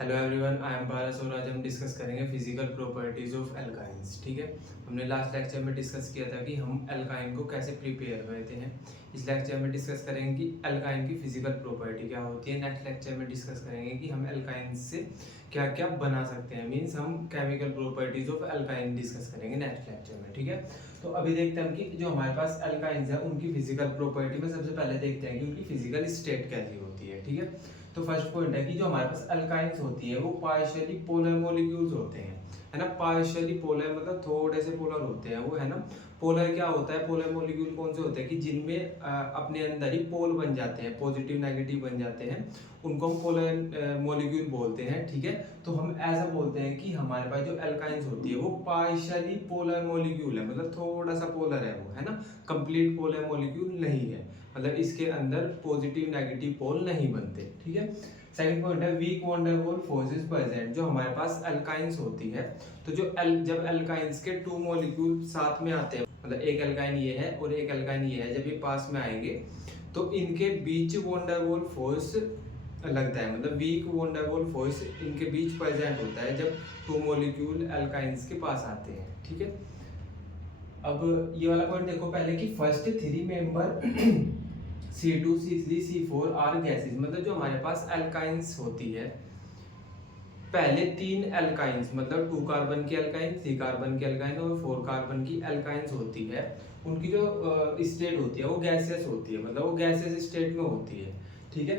Hello everyone, I am पारस और आज हम डिस्कस करेंगे फिजिकल प्रॉपर्टीज ऑफ एल्काइंस। ठीक है, हमने लास्ट लेक्चर में डिस्कस किया था कि हम एल्काइन को कैसे प्रिपेयर करते हैं। इस लेक्चर में डिस्कस करेंगे कि एल्काइन की फिजिकल प्रॉपर्टी क्या होती है। नेक्स्ट लेक्चर में डिस्कस करेंगे कि हम एल्काइन से क्या क्या बना सकते हैं, मीन्स हम chemical properties of alkyne discuss करेंगे नेक्स्ट लेक्चर में। ठीक है, तो अभी देखते हैं कि जो हमारे पास एल्काइंस है उनकी फिजिकल प्रॉपर्टी में सबसे पहले देखते हैं कि उनकी फिजिकल स्टेट कैसी होती है। ठीक है, तो फर्स्ट पॉइंट है कि जो हमारे पास अल्काइंस होती है वो पार्शियली पोलर मॉलिक्यूल्स होते हैं, है ना। पार्शियली पोलर मतलब थोड़े से पोलर होते हैं वो, है ना। पोलर क्या होता है, पोलर मॉलिक्यूल कौन से होते हैं कि जिनमें अपने अंदर ही पोल बन जाते हैं, पॉजिटिव नेगेटिव बन जाते हैं, उनको हम पोलर मॉलिक्यूल बोलते हैं। ठीक है, तो हम ऐसा बोलते हैं कि हमारे पास जो अल्काइंस होती है वो पार्शियली पोलर मॉलिक्यूल है, मतलब थोड़ा सा पोलर है वो, है ना। कंप्लीट पोलर मॉलिक्यूल नहीं है, मतलब इसके अंदर पॉजिटिव नेगेटिव पोल नहीं बनते। ठीक है, सेकंड पॉइंट है weak van der Waals force is present. जो हमारे पास अल्काइंस होती है, तो जब अल्काइंस के टू मॉलिक्यूल साथ में आते हैं, मतलब एक अल्काइन ये है और एक अल्काइन ये है, जब ये पास में आएंगे तो इनके बीच वॉन डेर वाल्स फोर्स लगता है, मतलब weak van der Waals force इनके बीच प्रेजेंट होता है जब टू मॉलिक्यूल अल्काइंस के पास आते हैं। ठीक है, अब ये वाला पॉइंट देखो पहले कि first three member C2, C3, C4 are gases, मतलब जो हमारे पास अल्काइंस होती है, पहले तीन अल्काइंस मतलब 2 कार्बन की अल्काइन, 3 कार्बन की अल्काइन और 4 कार्बन की अल्काइंस होती है, उनकी जो स्टेट होती है वो गैसियस होती है, मतलब वो गैसियस स्टेट में होती है। ठीक है,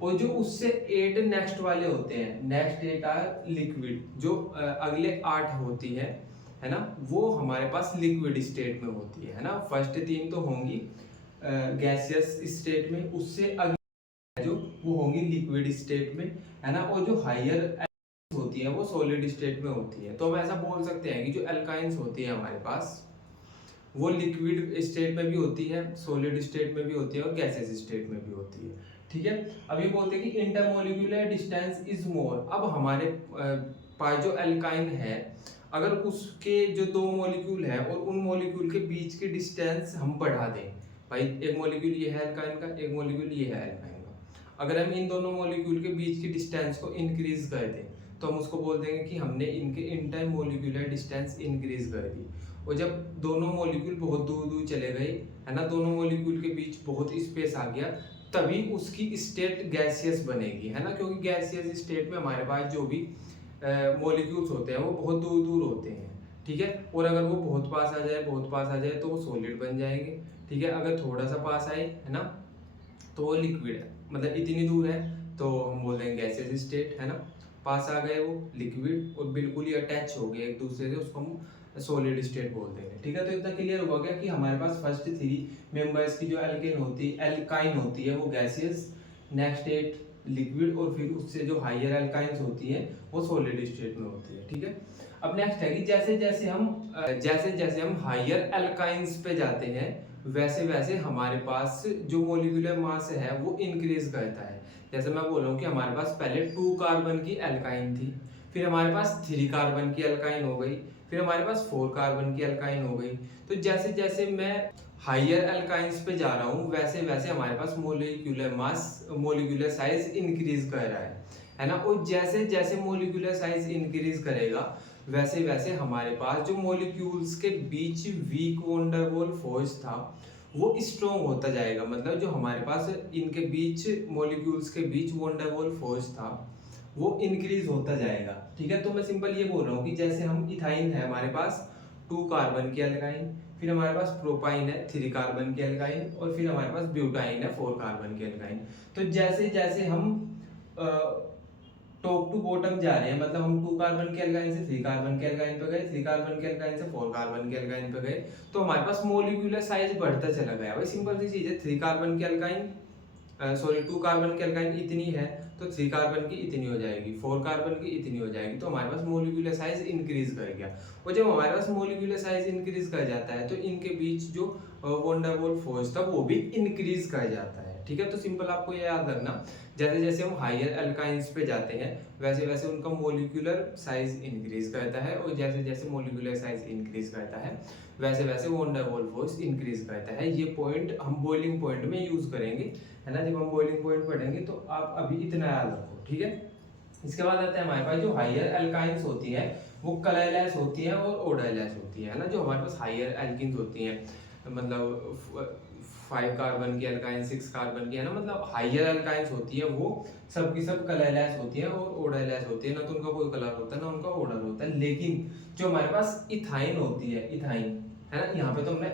और जो उससे 8 नेक्स्ट वाले होते हैं, नेक्स्ट 8 आर लिक्विड, जो अगले 8 होती है ना, वो हमारे पास लिक्विड स्टेट में होती है ना। फर्स्ट तीन तो होंगी गैसियस स्टेट में, उससे अगली जो वो होंगी लिक्विड स्टेट में, है ना। और जो हायर होती है वो सॉलिड स्टेट में होती है। तो हम ऐसा बोल सकते हैं कि जो अल्काइंस होती है हमारे पास वो लिक्विड स्टेट में भी होती है, सॉलिड स्टेट में भी होती है और गैसेस स्टेट में भी होती है। ठीक है, अब ये बोलते हैं कि इंटरमोलिक्यूलर डिस्टेंस इज मोर। अब हमारे पास जो अल्काइन है, अगर उसके जो दो मॉलिक्यूल है और उन मॉलिक्यूल के बीच की डिस्टेंस हम बढ़ा दें, भाई एक मॉलिक्यूल ये है अल्काइन का, एक मॉलिक्यूल ये है अल्काइन का, अगर हम इन दोनों मॉलिक्यूल के बीच की डिस्टेंस को इंक्रीज कर दें तो हम उसको बोल देंगे कि हमने इनके इंटरमोलिक्यूलर डिस्टेंस इंक्रीज कर दी। और जब दोनों मॉलिक्यूल बहुत दूर दूर चले गए, है ना, दोनों मॉलिक्यूल के बीच बहुत स्पेस आ गया, तभी उसकी स्टेट गैसियस बनेगी, है ना। क्योंकि गैसियस स्टेट में हमारे पास जो भी मॉलिक्यूल्स होते हैं वो बहुत दूर दूर होते हैं। ठीक है, और अगर वो बहुत पास आ जाए, बहुत पास आ जाए तो वो सॉलिड बन जाएंगे। ठीक है, अगर थोड़ा सा पास आए, है ना, तो वो लिक्विड है, मतलब इतनी दूर है तो हम बोल देंगे गैसियस स्टेट, है ना। पास आ गए वो लिक्विड और बिल्कुल ही अटैच हो गए एक दूसरे से, उसको हम सॉलिड स्टेट बोल देंगे। ठीक है, तो इतना क्लियर हो गया कि हमारे पास फर्स्ट थ्री मेंबर्स की जो एल्काइन होती है वो गैसियस, नेक्स्ट 8 लिक्विड और फिर उससे जो हायर एल्काइंस होती है वो सॉलिड स्टेट में होती है। ठीक है, अब नेक्स्ट है कि जैसे जैसे हम हायर एल्काइंस पे जाते हैं वैसे वैसे हमारे पास जो मोलिकुलर मास है वो इंक्रीज करता है। जैसे मैं बोल रहा हूँ कि हमारे पास पहले 2 कार्बन की एल्काइन थी, फिर हमारे पास 3 कार्बन की एल्काइन हो गई, फिर हमारे पास 4 कार्बन की एल्काइन हो गई। तो जैसे जैसे मैं हायर एल्काइंस पे जा रहा हूँ वैसे वैसे हमारे पास molecular mass, molecular size increase कर रहा है ना। और जैसे जैसे मोलिकुलर साइज इंक्रीज करेगा वैसे वैसे हमारे पास जो मॉलिक्यूल्स के बीच weak van der Waals force था वो स्ट्रॉन्ग होता जाएगा, मतलब जो हमारे पास इनके बीच मॉलिक्यूल्स के बीच वॉन डेर वाल्स फोर्स था वो इंक्रीज होता जाएगा। ठीक है, तो मैं सिंपल ये बोल रहा हूँ कि जैसे हम इथाइन है हमारे पास 2 कार्बन की एल्काइन, फिर हमारे पास प्रोपाइन है 3 कार्बन की एल्काइन और फिर हमारे पास ब्यूटाइन है 4 कार्बन की एल्काइन। तो जैसे जैसे हम टॉप टू बॉटम जा रहे हैं, मतलब हम 2 कार्बन के एल्काइन से 3 कार्बन के एल्काइन पे गए, 3 कार्बन के एल्काइन से 4 कार्बन के एल्काइन पे गए, तो हमारे पास मोलिक्यूलर साइज बढ़ता चला गया। भाई सिंपल सी चीज है, 3 कार्बन के एल्काइन 2 कार्बन की एल्काइन इतनी है तो 3 कार्बन की इतनी हो जाएगी, 4 कार्बन की इतनी हो जाएगी, तो हमारे पास मोलिकुलर साइज इंक्रीज कर गया। और जब हमारे पास मोलिकुलर साइज इंक्रीज कर जाता है तो इनके बीच जो वॉन डेर वाल्स फोर्स था वो भी इंक्रीज कर जाता है। ठीक है, तो सिंपल आपको ये याद रखना, जैसे जैसे हम हायर एल्काइंस पे जाते हैं वैसे वैसे उनका मोलिकुलर साइज इंक्रीज करता है, और जैसे जैसे मोलिकुलर साइज इंक्रीज करता है वैसे वैसे van der Waals force increase करता है। ये पॉइंट हम बॉइलिंग पॉइंट में यूज करेंगे, है ना। जब हम बॉइलिंग पॉइंट पढ़ेंगे तो आप अभी इतना याद रखो। ठीक है, इसके बाद आता है हमारे पास जो हायर एल्काइंस होती है वो कलरलेस होती है और ओडरलेस होती है ना। जो हमारे पास हायर एल्किन्स होती हैं, मतलब 5 कार्बन की एल्काइन, 6 कार्बन की, है ना, मतलब हायर एल्काइंस होती है वो सब की सब कलरलेस होती है और ओडरलेस होती है ना। तो उनका कोई कलर होता है ना उनका ओडर होता है। लेकिन जो हमारे पास इथाइन होती है, इथाइन, है ना, यहाँ पे तो हमने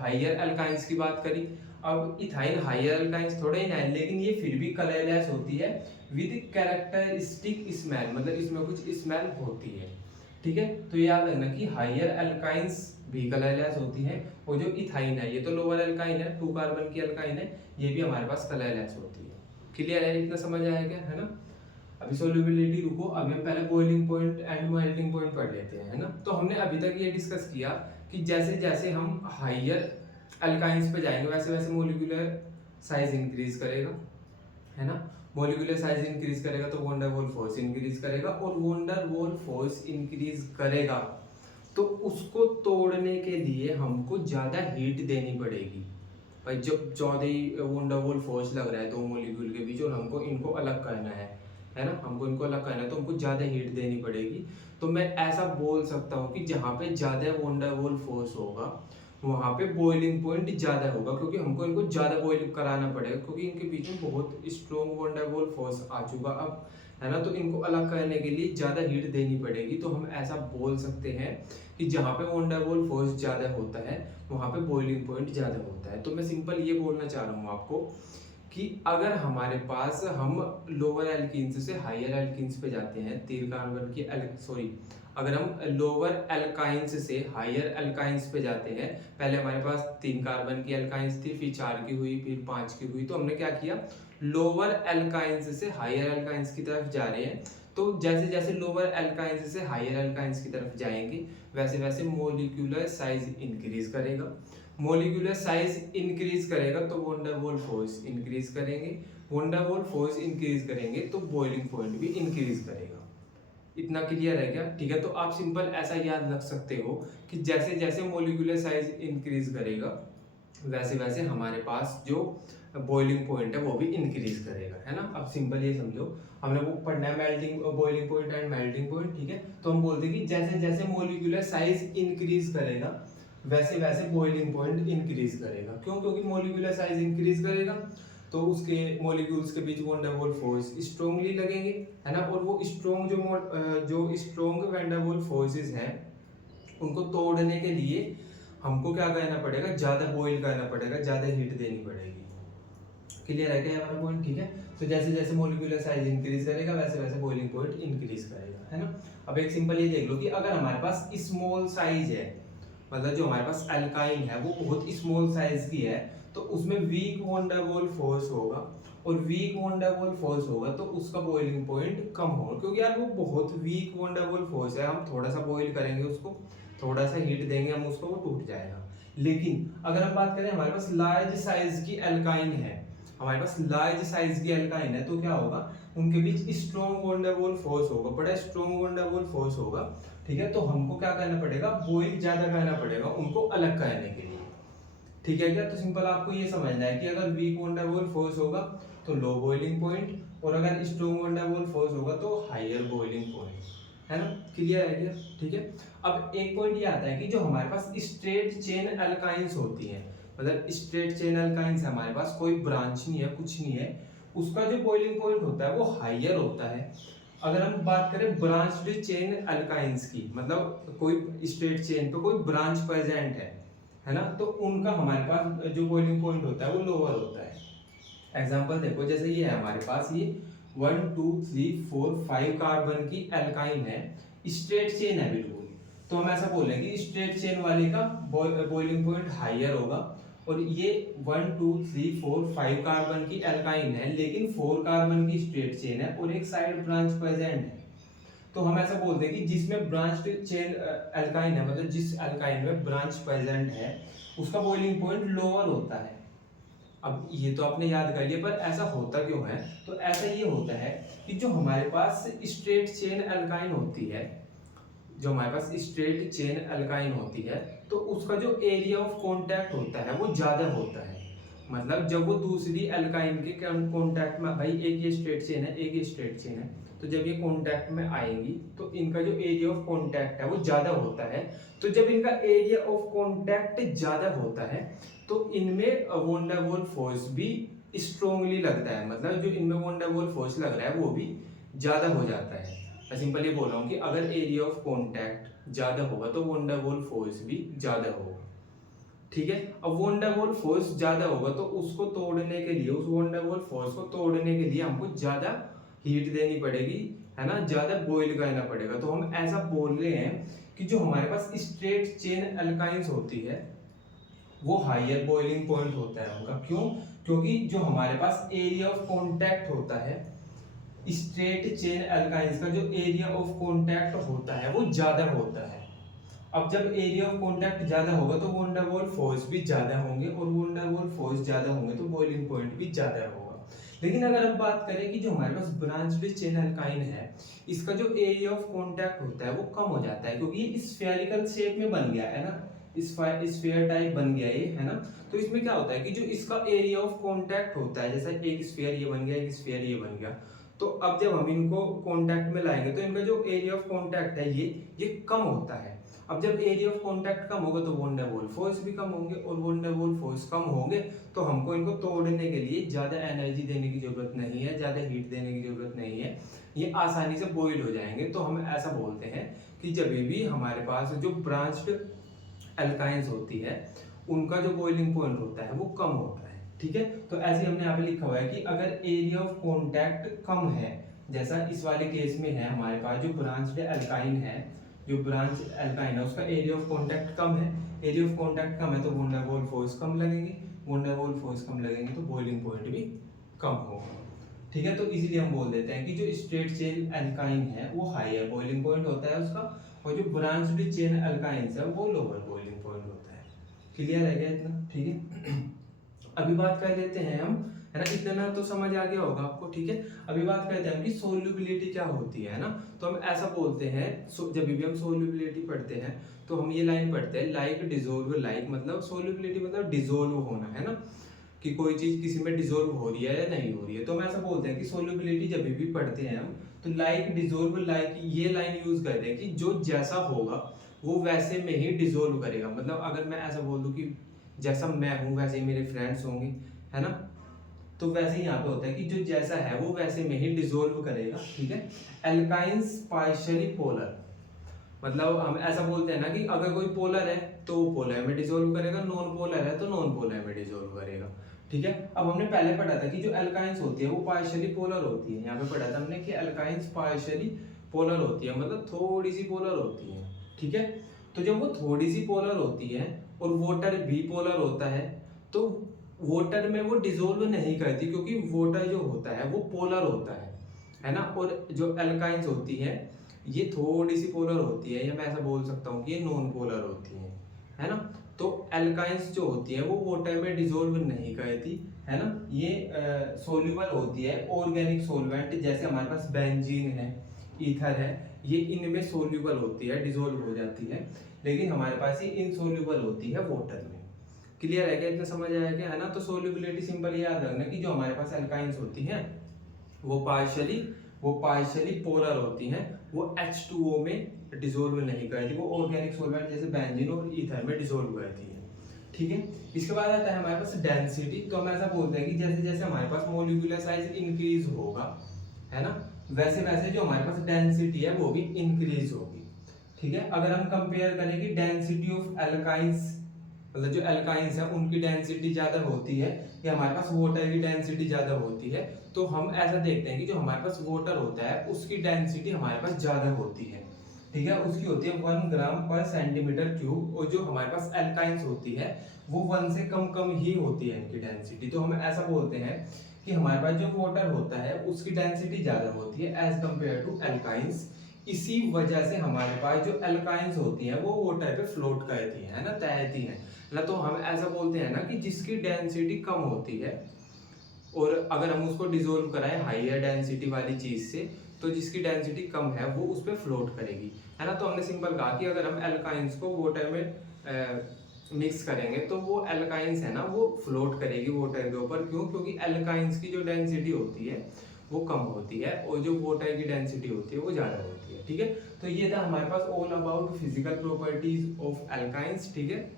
हायर एल्काइंस की बात करी। अब इथाइन हायर एल्काइंस थोड़े ही ना है, लेकिन ये फिर भी कलरलेस होती है विद कैरेक्टरिस्टिक स्मेल, मतलब इसमें कुछ स्मेल होती है, ठीक है। तो याद रखना कि हायर एल्काइंस भी कलरलेस होती है, और जो इथाइन है ये तो लोअर एल्काइन है, 2 कार्बन की एल्काइन है, ये भी हमारे पास कलरलेस होती है। क्लियर है? इतना समझ आया क्या, है ना। अभी सोल्यूबिलिटी रुको, अभी हम पहले boiling point and melting point पढ़ लेते हैं, है ना। तो हमने अभी तक ये डिस्कस किया कि जैसे जैसे हम हायर एल्काइंस पे जाएंगे वैसे वैसे मोलिकुलर साइज इंक्रीज करेगा, है ना। मोलिकुलर साइज इंक्रीज करेगा तो वॉन डार वॉल फोर्स इंक्रीज करेगा, और वॉन डार वॉल फोर्स इंक्रीज करेगा तो उसको तोड़ने के लिए हमको ज्यादा हीट देनी पड़ेगी। भाई जब ज्यादा he won Dar wall force लग रहा है दो मोलिक्यूल के बीच और हमको इनको अलग करना है ना, हमको इनको अलग करना है, तो हमको ज्यादा हीट देनी पड़ेगी। तो मैं ऐसा बोल सकता हूँ कि जहाँ पे ज्यादा वॉन डार वॉल फोर्स होगा वहां पे बॉइलिंग पॉइंट ज्यादा होगा, क्योंकि हमको इनको ज्यादा बॉइल कराना पड़ेगा, क्योंकि इनके बीच में बहुत स्ट्रॉन्ग वॉन डार वॉल फोर्स आ चुका अब, है ना। तो इनको अलग करने के लिए ज्यादा हीट देनी पड़ेगी। तो हम ऐसा बोल सकते हैं कि जहाँ पे वॉन डार वॉल फोर्स ज्यादा होता है वहां पे बॉइलिंग पॉइंट ज्यादा होता है। तो मैं सिंपल ये बोलना चाह रहा हूँ आपको कि अगर हमारे पास हम लोअर एल्कीन्स से हायर एल्कीन्स पे जाते हैं, 3 कार्बन की सॉरी, अगर हम लोअर एल्काइंस से हायर एल्काइंस पे जाते हैं, पहले हमारे पास 3 कार्बन की एल्काइंस थी, फिर 4 की हुई, फिर 5 की हुई, तो हमने क्या किया, लोअर एल्काइंस से हायर एल्काइंस की तरफ जा रहे हैं। तो जैसे जैसे लोअर एल्काइंस से हायर एल्काइंस की तरफ जाएंगे वैसे वैसे मोलिक्यूलर साइज इंक्रीज करेगा। मोलिकुलर साइज इंक्रीज करेगा तो वॉन डार वॉल फोर्स इंक्रीज करेंगे, वॉन डार वॉल फोर्स इंक्रीज करेंगे तो बॉइलिंग पॉइंट भी इंक्रीज करेगा। इतना क्लियर है क्या? ठीक है। तो आप सिंपल ऐसा याद रख सकते हो कि जैसे जैसे मोलिकुलर साइज इंक्रीज करेगा वैसे वैसे हमारे पास जो बॉइलिंग पॉइंट है वो भी इंक्रीज करेगा, है ना। अब सिंपल ये समझो, हमने वो पढ़ना है melting boiling point and melting point, ठीक है। तो हम बोलते हैं कि जैसे जैसे मोलिकुलर साइज इंक्रीज करेगा वैसे वैसे बॉइलिंग पॉइंट इंक्रीज करेगा। क्यों? क्योंकि मोलिकुलर साइज इंक्रीज करेगा तो उसके मॉलिक्यूल्स के बीच वॉन डार वॉल फोर्स स्ट्रांगली लगेंगे, है ना। और वो स्ट्रॉन्ग जो स्ट्रॉन्ग वैन डार वॉल फोर्सेस हैं उनको तोड़ने के लिए हमको क्या करना पड़ेगा, ज्यादा बॉइल करना पड़ेगा, ज्यादा हीट देनी पड़ेगी। क्लियर है क्या हमारा पॉइंट? ठीक है। तो जैसे जैसे मॉलिक्यूलर साइज इंक्रीज करेगा वैसे वैसे बॉइलिंग पॉइंट इंक्रीज करेगा, है ना। अब एक सिंपल ये देख लो कि अगर हमारे पास स्मॉल साइज है, मतलब जो हमारे पास एल्काइन है वो बहुत स्मॉल साइज की है, तो उसमें वीक वॉन डार वॉल फोर्स होगा, और वीक वॉन डार वॉल फोर्स होगा तो उसका बॉइलिंग पॉइंट कम होगा, क्योंकि यार वो बहुत वीक वॉन डार वॉल फोर्स है, हम थोड़ा सा बॉइल करेंगे उसको, थोड़ा सा हीट देंगे हम उसको, वो टूट जाएगा। लेकिन अगर हम बात करें हमारे पास लार्ज साइज की एल्काइन है, हमारे पास लार्ज साइज की एल्काइन है, तो क्या होगा, उनके बीच स्ट्रॉन्ग वॉन डार वॉल फोर्स होगा, बड़ा स्ट्रॉन्ग वॉन डार वॉल फोर्स होगा, ठीक है। तो हमको क्या करना पड़ेगा, बॉइल ज्यादा करना पड़ेगा उनको अलग करने के लिए, ठीक है क्या। तो सिंपल आपको ये समझना है कि अगर वीक वॉन डार वॉल फोर्स होगा तो लो बॉइलिंग पॉइंट, और अगर स्ट्रॉन्ग वॉन डार वॉल फोर्स होगा तो हायर बॉइलिंग पॉइंट, है ना। क्लियर है क्या? ठीक है। अब एक पॉइंट ये आता है कि जो हमारे पास स्ट्रेट चेन एल्काइंस होती हैं, मतलब स्ट्रेट चेन एल्काइंस है हमारे पास, कोई ब्रांच नहीं है, कुछ नहीं है, उसका जो बॉइलिंग पॉइंट होता है वो हायर होता है। अगर हम बात करें ब्रांच्ड चेन अल्काइंस की, मतलब कोई स्ट्रेट चेन पे कोई ब्रांच प्रेजेंट है ना, तो उनका हमारे पास जो बॉइलिंग पॉइंट होता है वो लोअर होता है। एग्जांपल देखो, जैसे ये है हमारे पास, ये 1 2 3 4 5 कार्बन की एल्काइन है, स्ट्रेट चेन है बिल्कुल, तो हम ऐसा बोलेंगे कि स्ट्रेट चेन वाले का बॉइलिंग पॉइंट हायर होगा। और ये 1 2 3 4 5 कार्बन की एल्काइन है, लेकिन 4 कार्बन की स्ट्रेट चेन है और एक साइड ब्रांच प्रेजेंट है, तो हम ऐसा बोलते हैं कि जिसमें ब्रांच चेन एल्काइन है, मतलब जिस एल्काइन में ब्रांच प्रेजेंट है उसका बॉइलिंग पॉइंट लोअर होता है। अब ये तो आपने याद कर लिया, पर ऐसा होता क्यों है? तो ऐसा ये होता है कि जो हमारे पास स्ट्रेट चेन एल्काइन होती है, जो हमारे पास स्ट्रेट चेन एल्काइन होती है, तो उसका जो एरिया ऑफ कांटेक्ट होता है वो ज्यादा होता है। मतलब जब वो दूसरी एल्काइन के कांटेक्ट में, भाई एक ये स्ट्रेट चेन है, एक ये स्ट्रेट चेन है, तो जब ये कांटेक्ट में आएंगी तो इनका जो एरिया ऑफ कांटेक्ट है वो ज़्यादा होता है। तो जब इनका एरिया ऑफ कांटेक्ट ज़्यादा होता है तो इनमें वॉन डेर वाल फोर्स भी स्ट्रोंगली लगता है, मतलब जो इनमें वॉन डेर वाल फोर्स लग रहा है वो भी ज़्यादा हो जाता है। मैं सिंपल ये बोल रहा हूँ कि अगर एरिया ऑफ कांटेक्ट ज़्यादा होगा तो वॉन डेर वाल फोर्स भी ज़्यादा होगा। ठीक है, अब वॉन डेर वाल फोर्स ज्यादा होगा तो उसको तोड़ने के लिए, उस वॉन डेर वाल फोर्स को तोड़ने के लिए हमको ज्यादा हीट देनी पड़ेगी, है ना, ज्यादा बॉइल करना पड़ेगा। तो हम ऐसा बोल रहे हैं कि जो हमारे पास स्ट्रेट चेन अल्काइंस होती है वो हायर बॉइलिंग पॉइंट होता है उनका। क्यों? क्योंकि जो हमारे पास एरिया ऑफ कांटेक्ट होता है स्ट्रेट चेन अल्काइंस का, जो एरिया ऑफ कांटेक्ट होता है वो ज्यादा होता है। अब जब एरिया ऑफ कांटेक्ट ज्यादा होगा तो वॉन डेर वाल फोर्स भी ज्यादा होंगे, और वॉन डेर वाल फोर्स ज्यादा होंगे तो बॉइलिंग पॉइंट भी ज्यादा होगा। लेकिन अगर अब बात करें कि जो हमारे पास ब्रांच्ड चेन अल्काइन है, इसका जो एरिया ऑफ कांटेक्ट होता है वो कम हो जाता है, क्योंकि ये स्फेरिकल शेप में बन गया है ना, स्फीयर टाइप बन गया ये, है ना। तो इसमें क्या होता है कि जो इसका एरिया ऑफ कांटेक्ट होता है, जैसे एक स्फीयर ये बन गया, एक स्फीयर ये बन गया, तो अब जब हम इनको कांटेक्ट में लाएंगे तो इनका जो एरिया ऑफ कांटेक्ट है ये कम होता है। अब जब एरिया ऑफ कांटेक्ट कम होगा तो वॉन डेर वाल फोर्स भी कम होंगे, और वॉन डेर वाल फोर्स कम होंगे तो हमको इनको तोड़ने के लिए ज्यादा एनर्जी देने की जरूरत नहीं है, ज्यादा हीट देने की जरूरत नहीं है, ये आसानी से बॉइल हो जाएंगे। तो हम ऐसा बोलते हैं कि जब भी हमारे पास जो ब्रांच्ड अल्काइंस होती है उनका जो बॉइलिंग पॉइंट होता है वो कम होता है। ठीक है, तो ऐसे हमने यहाँ पे लिखा हुआ है कि अगर एरिया ऑफ कांटेक्ट कम है, जैसा इस वाले केस में है, हमारे पास जो ब्रांच्ड अल्काइन है, जो ब्रांच अल्काइन है उसका एरिया ऑफ कांटेक्ट कम है, एरिया ऑफ कांटेक्ट कम है तो वॉन डेर वाल फोर्स कम लगेगी, वॉन डेर वाल फोर्स कम लगेंगे तो बॉइलिंग पॉइंट भी कम होगा। ठीक है, तो इसीलिए हम बोल देते हैं कि जो स्ट्रेट चेन अल्काइन है वो हायर बॉइलिंग पॉइंट होता है उसका, और जो ब्रांच्ड चेन अल्काइंस है वो लोअर बॉइलिंग पॉइंट होता है। क्लियर है क्या इतना? ठीक है, अभी बात कर लेते हैं हम, है ना, इतना तो समझ आ गया होगा आपको। ठीक है, अभी बात करते हैं कि सोल्यूबिलिटी क्या होती है ना। तो हम ऐसा बोलते हैं, जब भी हम सोल्यूबिलिटी पढ़ते हैं तो हम ये लाइन पढ़ते हैं, लाइक डिसोल्व लाइक, मतलब सोल्यूबिलिटी मतलब डिसोल्व होना, है ना, कि कोई चीज किसी में डिसोल्व हो रही है या नहीं हो रही है। तो हम ऐसा बोलते हैं कि सोल्यूबिलिटी जब भी पढ़ते हैं हम तो लाइक डिसोल्व लाइक ये लाइन यूज करते हैं कि जो जैसा होगा वो वैसे में ही डिसोल्व करेगा। मतलब अगर मैं ऐसा बोल दूं कि जैसा मैं हूं वैसे ही मेरे फ्रेंड्स होंगे, है ना, तो वैसे ही यहाँ पे होता है कि जो जैसा है वो वैसे में ही डिसोल्व करेगा। ठीक है, एल्काइंस पार्शियली पोलर, मतलब हम ऐसा बोलते हैं ना कि अगर कोई पोलर है तो वो पोलर में डिसोल्व करेगा, नॉन पोलर है तो नॉन पोलर में डिसोल्व करेगा। ठीक है, अब हमने पहले पढ़ा था कि जो एल्काइंस होती है वो पार्शियली पोलर होती है। यहाँ पे पढ़ा था हमने कि एल्काइंस पार्शियली पोलर होती है, मतलब थोड़ी सी पोलर होती है। ठीक है, तो जब वो थोड़ी सी पोलर होती है और वाटर भी पोलर होता है तो वाटर में वो डिसोल्व नहीं करती, क्योंकि वाटर जो होता है वो पोलर होता है ना, और जो एल्काइंस होती है ये थोड़ी सी पोलर होती है, या मैं ऐसा बोल सकता हूँ कि ये नॉन पोलर होती है ना। तो एल्काइंस जो होती है वो वाटर में डिसोल्व नहीं करती, है ना, ये सोल्यूबल होती है ऑर्गेनिक सोलवेंट, जैसे हमारे पास बेंजीन है, ईथर है, ये इनमें सोल्यूबल होती है, डिसोल्व हो जाती है, लेकिन हमारे पास ये इनसोल्यूबल होती है वाटर में। क्लियर है क्या? इतना समझ आया क्या, है ना। तो सोल्यूबिलिटी सिंपल याद रखना कि जो हमारे पास एल्काइंस होती हैं वो पार्शियली पोलर होती हैं, वो H2O में डिसोल्व नहीं करती, वो ऑर्गेनिक सॉल्वेंट जैसे बेंजीन और ईथर में डिसोल्व करती है। ठीक है, इसके बाद आता है हमारे पास डेंसिटी। तो हम ऐसा बोलते हैं कि जैसे जैसे हमारे पास मॉलिक्यूलर साइज इंक्रीज होगा, है ना, वैसे वैसे जो हमारे पास डेंसिटी है वो भी इंक्रीज होगी। ठीक है, अगर हम कंपेयर करें कि डेंसिटी ऑफ एल्काइंस, मतलब जो एल्काइंस है उनकी डेंसिटी ज्यादा होती है या हमारे पास वाटर की डेंसिटी ज्यादा होती है, तो हम ऐसा देखते हैं कि जो हमारे पास वाटर होता है उसकी डेंसिटी हमारे पास ज्यादा होती है। ठीक है, उसकी होती है 1 ग्राम पर सेंटीमीटर क्यूब, और जो हमारे पास एल्काइंस होती है वो 1 से कम कम ही होती है इनकी डेंसिटी। तो हम ऐसा बोलते हैं कि हमारे पास जो वाटर होता है उसकी डेंसिटी ज्यादा होती है एज कंपेयर टू एल्काइंस। इसी वजह से हमारे पास जो एल्काइंस होती हैं वो वाटर पे फ्लोट करती है ना, तैरती हैं ना। तो हम ऐसा बोलते हैं ना कि जिसकी डेंसिटी कम होती है और अगर हम उसको डिसोल्व कराएं हाइयर डेंसिटी वाली चीज से, तो जिसकी डेंसिटी कम है वो उस पर फ्लोट करेगी, है ना। तो हमने सिंपल कहा कि अगर हम एल्काइंस को वाटर में मिक्स करेंगे तो वो एल्काइंस है ना वो फ्लोट करेगी वाटर के ऊपर। क्यों? क्योंकि एल्काइंस की जो डेंसिटी होती है वो कम होती है और जो वोटर की डेंसिटी होती है वो ज़्यादा होती है। ठीक है, तो ये था हमारे पास all about physical properties of alkynes. ठीक है,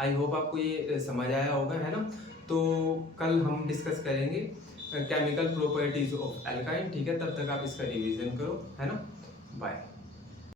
आई होप आपको ये समझ आया होगा, है ना। तो कल हम डिस्कस करेंगे केमिकल प्रॉपर्टीज ऑफ एल्काइन। ठीक है, तब तक आप इसका रिवीजन करो, है ना। बाय।